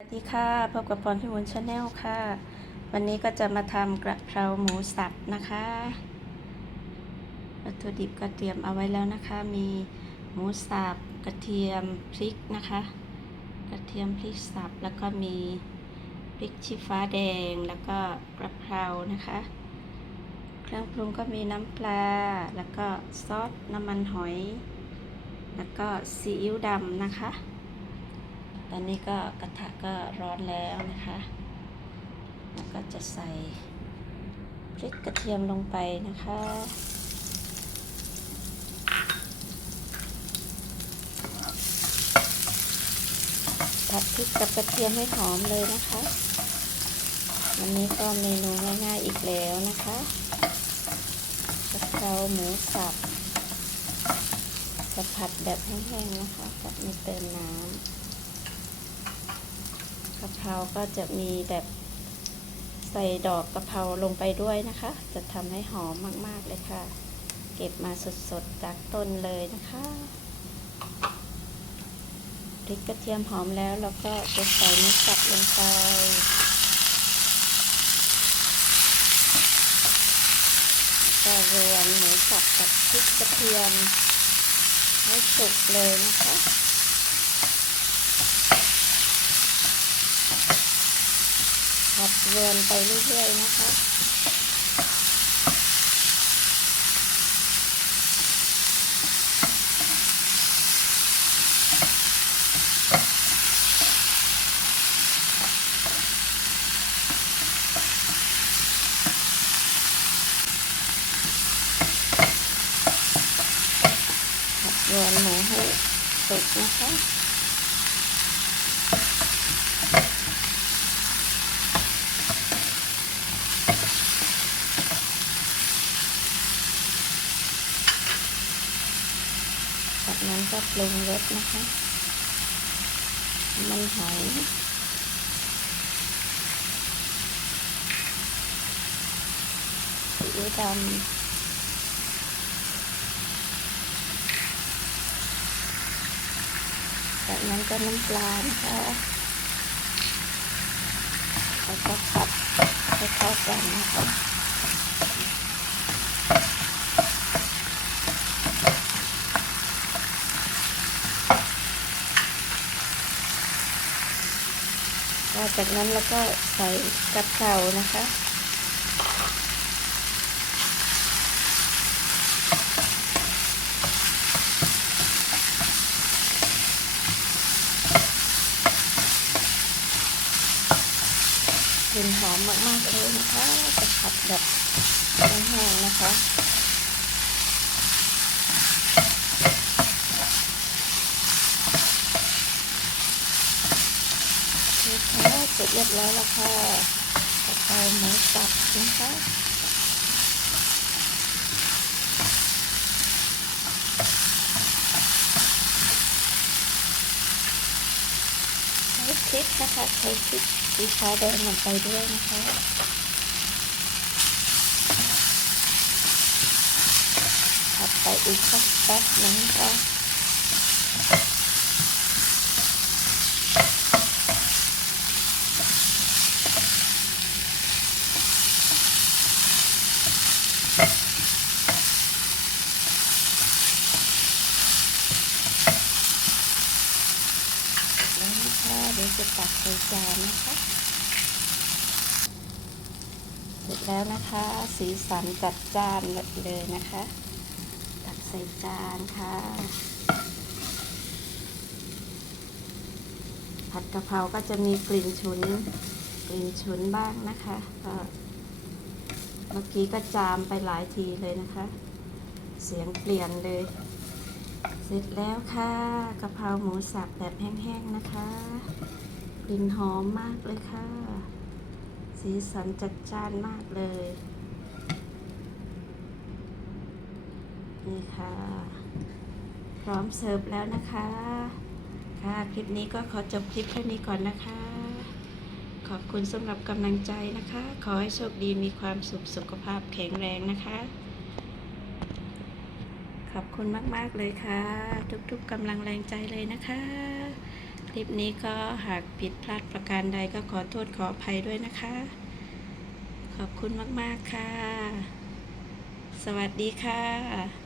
สวัสดีค่ะ พบกับพรพิมลชาแนลค่ะ วันนี้ก็จะมาทำกระเพราหมูสับนะคะวัตถุดิบก็เตรียมเอาไว้แล้วนะคะ มีหมูสับกระเทียมพริกนะคะ กระเทียมพริกสับแล้วก็มีพริกชี้ฟ้าแดงแล้วก็กระเพรานะคะ เครื่องปรุงก็มีน้ำปลา แล้วก็ซอสน้ำมันหอย แล้วก็ซีอิ๊วดำนะคะ ตอนนี้ก็กระทะก็ร้อนแล้วนะคะแล้วก็จะใส่พริกกระเทียมลงไปนะคะผัดพริกกับกระเทียมให้หอมเลยนะคะ วันนี้ก็เมนูง่ายๆอีกแล้วนะคะกะเพราหมูสับจะผัดแบบแห้งๆนะคะกับไม่เติมน้ำะเพราก็จะมีแบบใส่ดอกกะเพราลงไปด้วยนะคะ จะทำให้หอมมากๆเลยค่ะ เก็บมาสดๆจากต้นเลยนะคะพริกกระเทียมหอมแล้วเราก็จะใส่เนื้อสับลงไปก็รวนหมูสับกับพริกกระเทียมให้สุกเลยนะคะ ผัดเรือนไปเรื่อยๆนะคะผัดเรือนหมูให้สุกนะคะ จากนั้นก็ปรุงรสนะคะ มันหอยซีอิ๊วดำจากนั้นก็น้ำปลานะคะแล้วก็ผัดให้เข้ากันนะคะ จากนั้นเราก็ใส่กระเพรานะคะ กลิ่นหอมมากๆเลยนะคะจะผัดแบบแห้งๆนะคะ ค่ะเสร็จเรียบร้อยแล้วค่ะกะเพราหมูสับนะคะใช้พริกนะคะใช้พริกสีฟ้าแดงลงไปด้วยนะคะผัดไปอีกสักแป๊บหนึงค่ะ แล้วนะคะเดี๋ยว จะตักใส่จานนะคะเสร็จแล้วนะคะ สีสันจัดจ้านเลยนะคะ ตักใส่จานค่ะ ผัดกะเพราก็จะมีกลิ่นฉุนกลิ่นฉุนบ้างนะคะก็เมื่อกี้ก็จามไปหลายทีเลยนะคะ เสียงเปลี่ยนเลย เสร็จแล้วค่ะกะเพราหมูสับแบบแห้งๆนะคะ กลิ่นหอมมากเลยค่ะ สีสันจัดจ้านมากเลย นี่ค่ะ พร้อมเสิร์ฟแล้วนะคะ ค่ะ คลิปนี้ก็ขอจบคลิปแค่นี้ก่อนนะคะ ขอบคุณสำหรับกำลังใจนะคะ ขอให้โชคดีมีความสุขสุขภาพแข็งแรงนะคะขอบคุณมาก ๆ เลยค่ะ ทุกๆกกำลังแรงใจเลยนะคะ ลิปนี้ก็หากผิดพลาดประการใดก็ขอโทษขออภัยด้วยนะคะ ขอบคุณมาก ๆ ค่ะ สวัสดีค่ะ